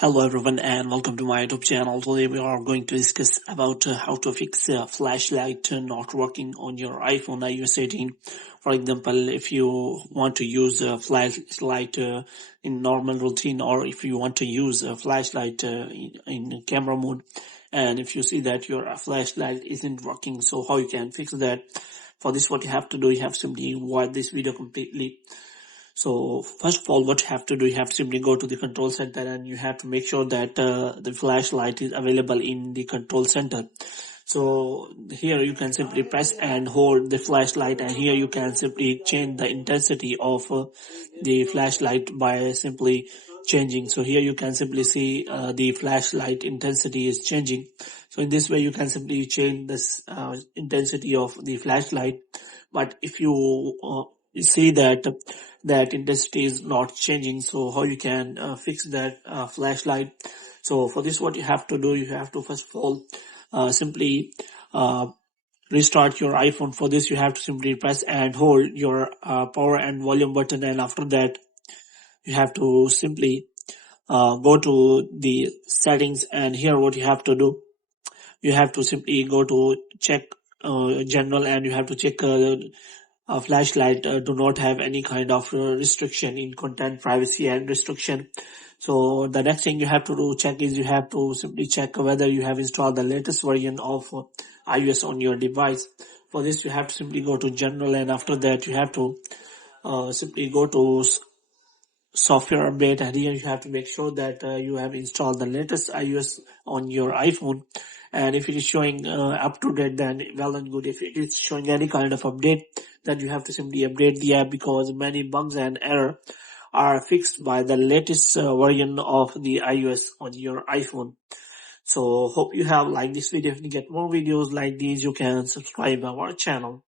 Hello everyone and welcome to my YouTube channel. Today we are going to discuss about how to fix flashlight not working on your iPhone iOS 18. For example, if you want to use a flashlight in normal routine, or if you want to use a flashlight in camera mode, and if you see that your flashlight isn't working, so how you can fix that? For this, what you have to do, you have simply watch this video completely. So first of all, what you have to do, you have to simply go to the control center and you have to make sure that the flashlight is available in the control center. So here you can simply press and hold the flashlight, and here you can simply change the intensity of the flashlight by simply changing. So here you can simply see the flashlight intensity is changing. So in this way you can simply change this intensity of the flashlight. But if you see that intensity is not changing, so how you can fix that flashlight? So for this, what you have to do, you have to first of all simply restart your iPhone. For this, you have to simply press and hold your power and volume button, and after that you have to simply go to the settings, and here what you have to do, you have to simply go to check general, and you have to check flashlight do not have any kind of restriction in content privacy and restriction. So the next thing you have to do check is, you have to simply check whether you have installed the latest version of iOS on your device. For this, you have to simply go to general, and after that you have to simply go to software update, and here you have to make sure that you have installed the latest iOS on your iPhone. And if it is showing up to date, then well and good. If it is showing any kind of update, then you have to simply update the app, because many bugs and error are fixed by the latest version of the iOS on your iPhone. So hope you have liked this video. If you get more videos like these, you can subscribe our channel.